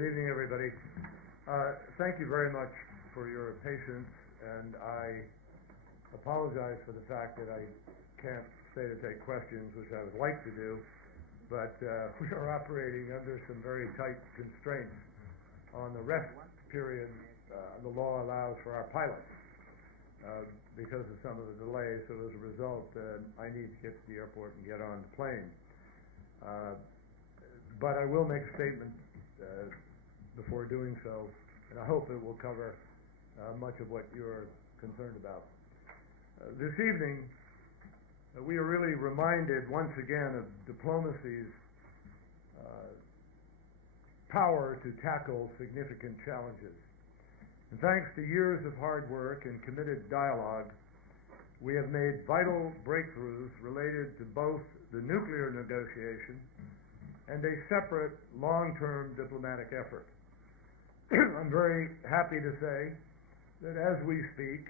Good evening, everybody. Thank you very much for your patience, and I apologize for the fact that I can't stay to take questions, which I would like to do, but we are operating under some very tight constraints on the rest period the law allows for our pilots because of some of the delays. So as a result, I need to get to the airport and get on the plane. But I will make a statement before doing so, and I hope it will cover much of what you're concerned about. This evening, we are really reminded once again of diplomacy's power to tackle significant challenges. And thanks to years of hard work and committed dialogue, we have made vital breakthroughs related to both the nuclear negotiation and a separate long-term diplomatic effort. I'm very happy to say that as we speak,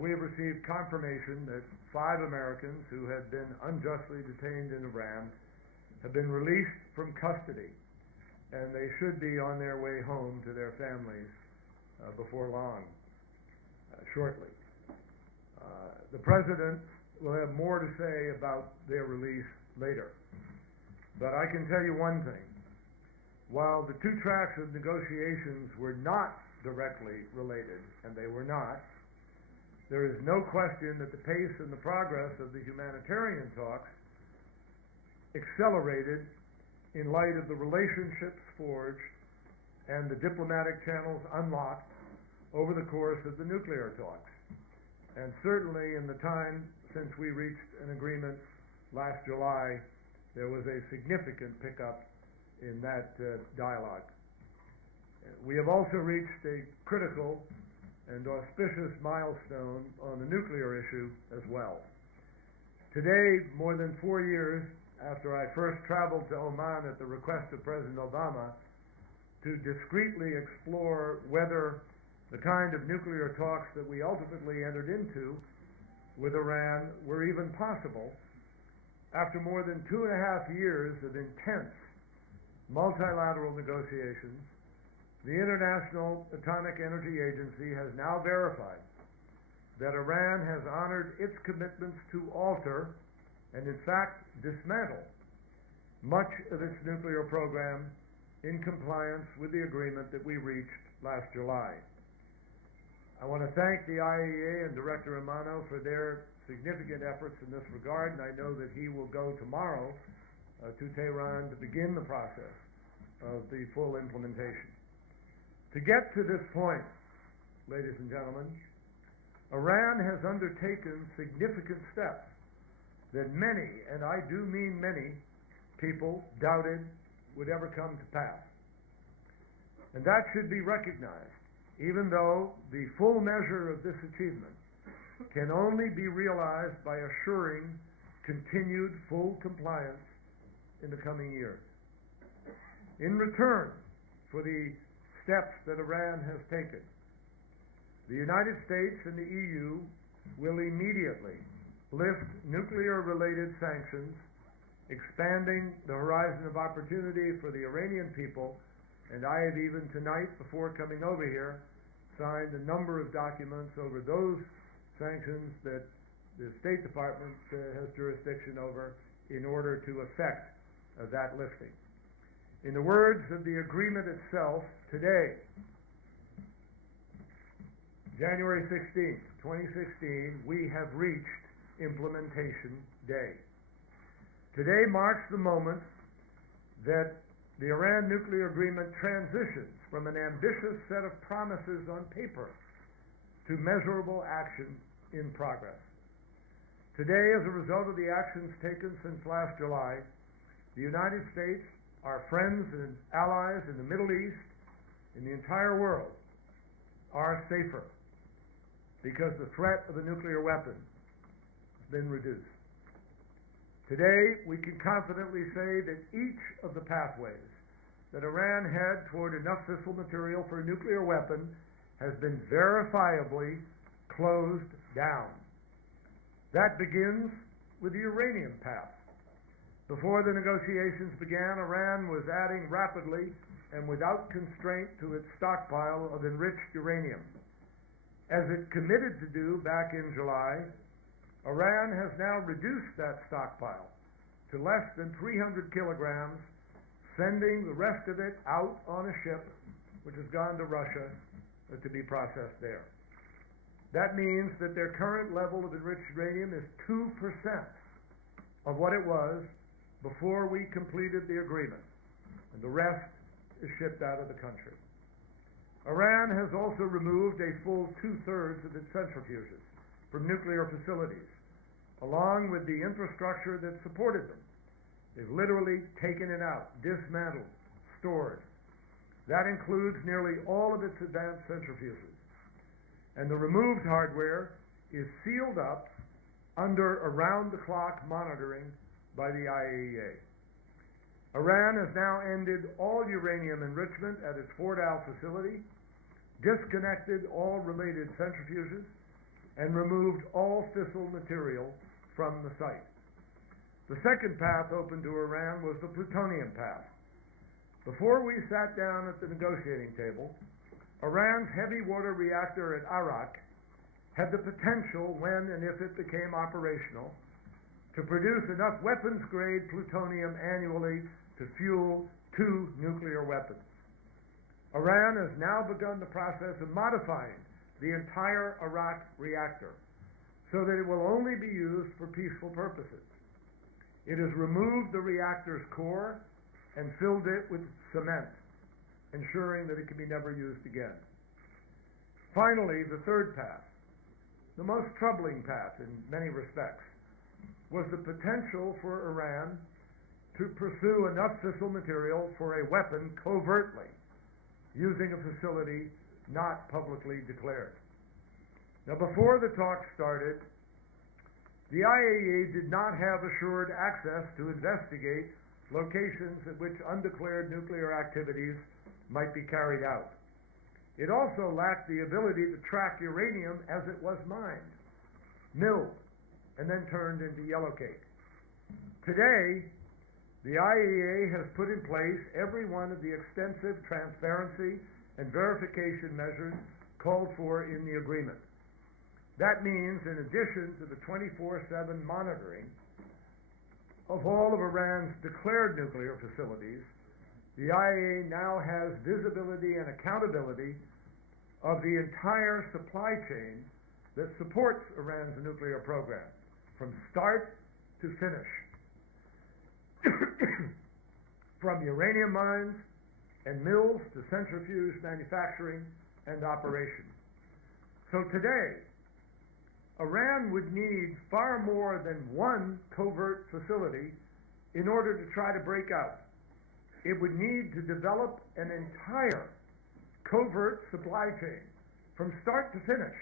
we have received confirmation that 5 Americans who had been unjustly detained in Iran have been released from custody, and they should be on their way home to their families before long, shortly. The President will have more to say about their release later. But I can tell you one thing. While the 2 tracks of negotiations were not directly related, and they were not, there is no question that the pace and the progress of the humanitarian talks accelerated in light of the relationships forged and the diplomatic channels unlocked over the course of the nuclear talks. And certainly in the time since we reached an agreement last July, there was a significant pickup in that dialogue. We have also reached a critical and auspicious milestone on the nuclear issue as well. Today, more than 4 years after I first traveled to Oman at the request of President Obama to discreetly explore whether the kind of nuclear talks that we ultimately entered into with Iran were even possible, after more than 2.5 years of intense multilateral negotiations, the International Atomic Energy Agency has now verified that Iran has honored its commitments to alter and in fact dismantle much of its nuclear program in compliance with the agreement that we reached last July. I want to thank the IAEA and Director Amano for their significant efforts in this regard, and I know that he will go tomorrow to Tehran to begin the process of the full implementation. To get to this point, ladies and gentlemen, Iran has undertaken significant steps that many, and I do mean many, people doubted would ever come to pass. And that should be recognized, even though the full measure of this achievement can only be realized by assuring continued full compliance in the coming years. In return for the steps that Iran has taken, the United States and the EU will immediately lift nuclear-related sanctions, expanding the horizon of opportunity for the Iranian people, and I have even tonight, before coming over here, signed a number of documents over those sanctions that the State Department has jurisdiction over in order to effect that lifting. In the words of the agreement itself, today, January 16th, 2016, we have reached implementation day. Today marks the moment that the Iran nuclear agreement transitions from an ambitious set of promises on paper to measurable action in progress. Today, as a result of the actions taken since last July, the United States, our friends and allies in the Middle East, in the entire world, are safer because the threat of a nuclear weapon has been reduced. Today, we can confidently say that each of the pathways that Iran had toward enough fissile material for a nuclear weapon has been verifiably closed down. That begins with the uranium path. Before the negotiations began, Iran was adding rapidly and without constraint to its stockpile of enriched uranium. As it committed to do back in July, Iran has now reduced that stockpile to less than 300 kilograms, sending the rest of it out on a ship which has gone to Russia to be processed there. That means that their current level of enriched uranium is 2% of what it was before we completed the agreement, and the rest is shipped out of the country. Iran has also removed a full 2/3 of its centrifuges from nuclear facilities, along with the infrastructure that supported them. They've literally taken it out, dismantled, stored. That includes nearly all of its advanced centrifuges. And the removed hardware is sealed up under around-the-clock monitoring by the IAEA. Iran has now ended all uranium enrichment at its Fordow facility, disconnected all related centrifuges, and removed all fissile material from the site. The second path open to Iran was the plutonium path. Before we sat down at the negotiating table, Iran's heavy water reactor at Arak had the potential, when and if it became operational, to produce enough weapons-grade plutonium annually to fuel 2 nuclear weapons. Iran has now begun the process of modifying the entire Arak reactor so that it will only be used for peaceful purposes. It has removed the reactor's core and filled it with cement, ensuring that it can be never used again. Finally, the third path, the most troubling path in many respects, was the potential for Iran to pursue enough fissile material for a weapon covertly, using a facility not publicly declared. Now, before the talks started, the IAEA did not have assured access to investigate locations at which undeclared nuclear activities might be carried out. It also lacked the ability to track uranium as it was mined, milled, and then turned into yellowcake. Today, the IAEA has put in place every one of the extensive transparency and verification measures called for in the agreement. That means, in addition to the 24/7 monitoring of all of Iran's declared nuclear facilities, the IAEA now has visibility and accountability of the entire supply chain that supports Iran's nuclear program, from start to finish. From uranium mines and mills to centrifuge manufacturing and operation. So today, Iran would need far more than one covert facility in order to try to break out. It would need to develop an entire covert supply chain from start to finish,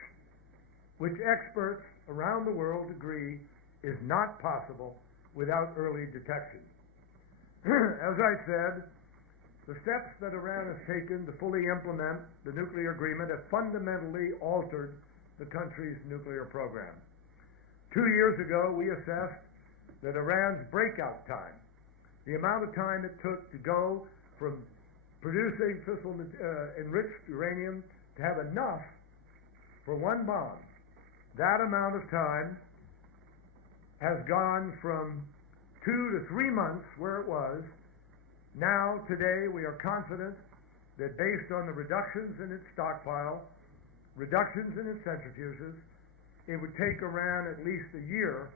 which experts around the world agree is not possible without early detection. As I said, the steps that Iran has taken to fully implement the nuclear agreement have fundamentally altered the country's nuclear program. 2 years ago, we assessed that Iran's breakout time, the amount of time it took to go from producing fissile enriched uranium to have enough for one bomb, that amount of time has gone from 2 to 3 months where it was. Now, today, we are confident that based on the reductions in its stockpile, reductions in its centrifuges, it would take Iran at least a year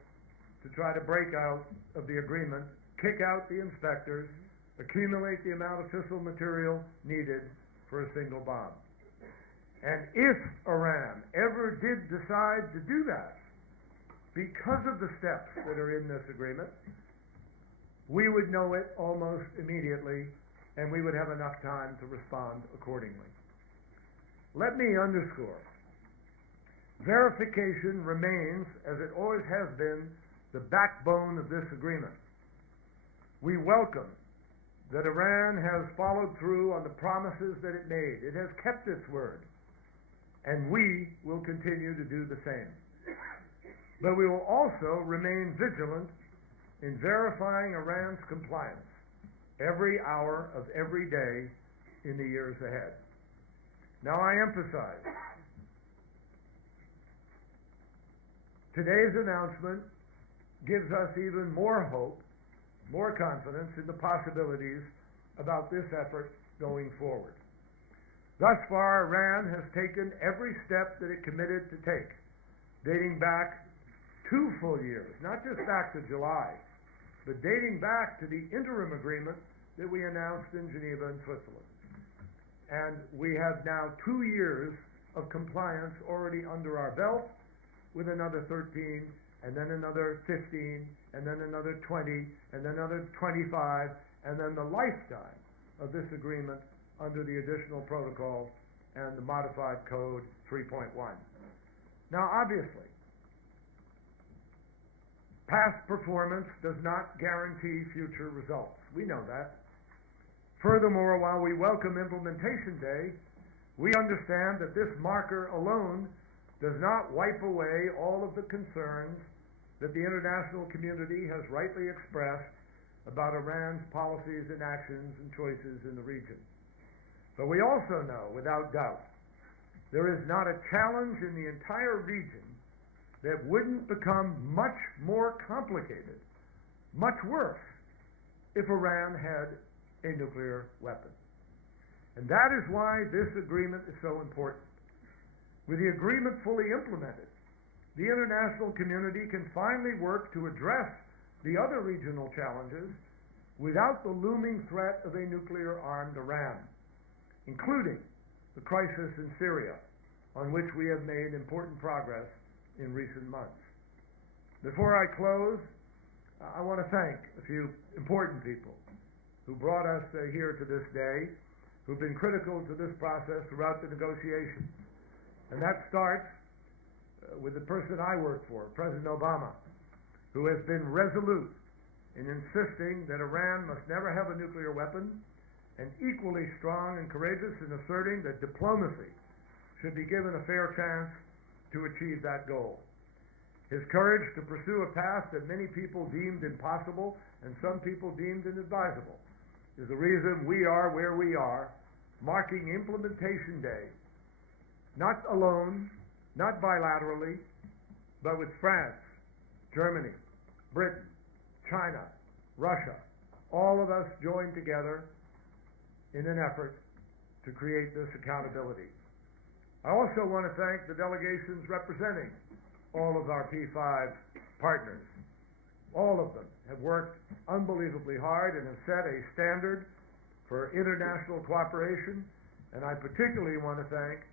to try to break out of the agreement, kick out the inspectors, accumulate the amount of fissile material needed for a single bomb. And if Iran ever did decide to do that, because of the steps that are in this agreement, we would know it almost immediately, and we would have enough time to respond accordingly. Let me underscore, verification remains, as it always has been, the backbone of this agreement. We welcome that Iran has followed through on the promises that it made. It has kept its word, and we will continue to do the same. But we will also remain vigilant in verifying Iran's compliance every hour of every day in the years ahead. Now, I emphasize, today's announcement gives us even more hope, more confidence in the possibilities about this effort going forward. Thus far, Iran has taken every step that it committed to take, dating back 2 full years, not just back to July, but dating back to the interim agreement that we announced in Geneva and Switzerland. And we have now 2 years of compliance already under our belt, with another 13, and then another 15, and then another 20, and then another 25, and then the lifetime of this agreement under the additional protocol and the modified code 3.1. Now, obviously, past performance does not guarantee future results. We know that. Furthermore, while we welcome Implementation Day, we understand that this marker alone does not wipe away all of the concerns that the international community has rightly expressed about Iran's policies and actions and choices in the region. But we also know, without doubt, there is not a challenge in the entire region that wouldn't become much more complicated, much worse, if Iran had a nuclear weapon. And that is why this agreement is so important. With the agreement fully implemented, the international community can finally work to address the other regional challenges without the looming threat of a nuclear-armed Iran, including the crisis in Syria, on which we have made important progress in recent months. Before I close, I want to thank a few important people who brought us here to this day, who've been critical to this process throughout the negotiations. And that starts with the person I work for, President Obama, who has been resolute in insisting that Iran must never have a nuclear weapon, and equally strong and courageous in asserting that diplomacy should be given a fair chance to achieve that goal. His courage to pursue a path that many people deemed impossible and some people deemed inadvisable is the reason we are where we are, marking Implementation Day, not alone, not bilaterally, but with France, Germany, Britain, China, Russia, all of us joined together in an effort to create this accountability. I also want to thank the delegations representing all of our P5 partners. All of them have worked unbelievably hard and have set a standard for international cooperation, and I particularly want to thank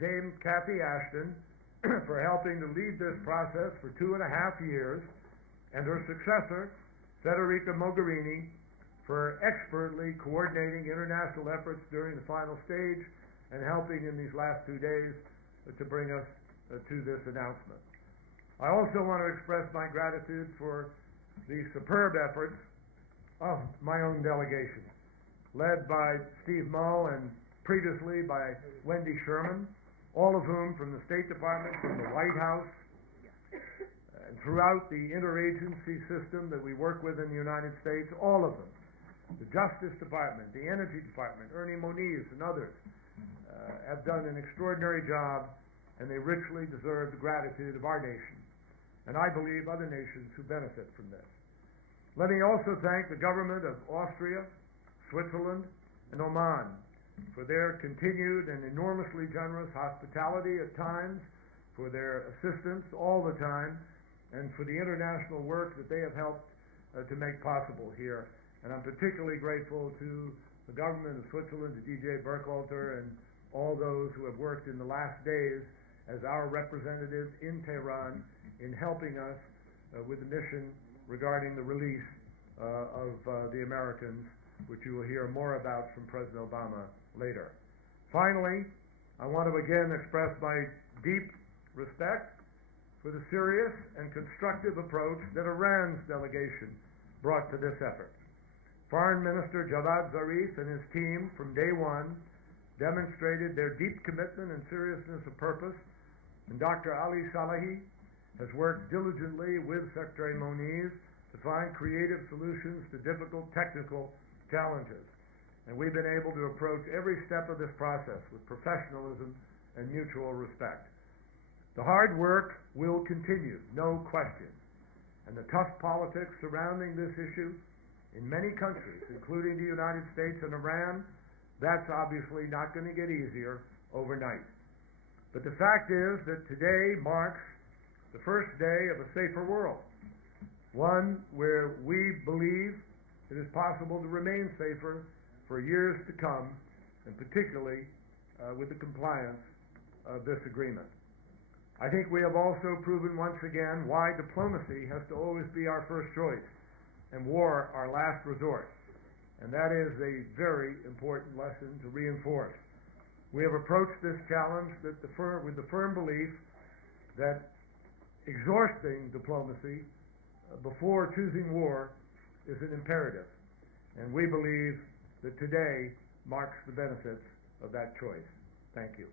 Dame Cathy Ashton for helping to lead this process for 2.5 years, and her successor, Federica Mogherini, for expertly coordinating international efforts during the final stage and helping in these last 2 days to bring us to this announcement. I also want to express my gratitude for the superb efforts of my own delegation, led by Steve Moe and previously by Wendy Sherman, all of whom from the State Department, from the White House, and throughout the interagency system that we work with in the United States, all of them, the Justice Department, the Energy Department, Ernie Moniz and others, have done an extraordinary job, and they richly deserve the gratitude of our nation, and I believe other nations who benefit from this. Let me also thank the government of Austria, Switzerland, and Oman for their continued and enormously generous hospitality at times, for their assistance all the time, and for the international work that they have helped to make possible here. And I'm particularly grateful to the government of Switzerland, to DJ Burkhalter, and all those who have worked in the last days as our representatives in Tehran in helping us with the mission regarding the release of the Americans, which you will hear more about from President Obama later. Finally, I want to again express my deep respect for the serious and constructive approach that Iran's delegation brought to this effort. Foreign Minister Javad Zarif and his team from day one demonstrated their deep commitment and seriousness of purpose, and Dr. Ali Salahi has worked diligently with Secretary Moniz to find creative solutions to difficult technical challenges. and we've been able to approach every step of this process with professionalism and mutual respect. The hard work will continue, no question, and the tough politics surrounding this issue in many countries, including the United States and Iran, that's obviously not going to get easier overnight. But the fact is that today marks the first day of a safer world, one where we believe it is possible to remain safer for years to come, and particularly with the compliance of this agreement. I think we have also proven once again why diplomacy has to always be our first choice and war our last resort, and that is a very important lesson to reinforce. We have approached this challenge with the firm belief that exhausting diplomacy before choosing war is an imperative, and we believe that today marks the benefits of that choice. Thank you.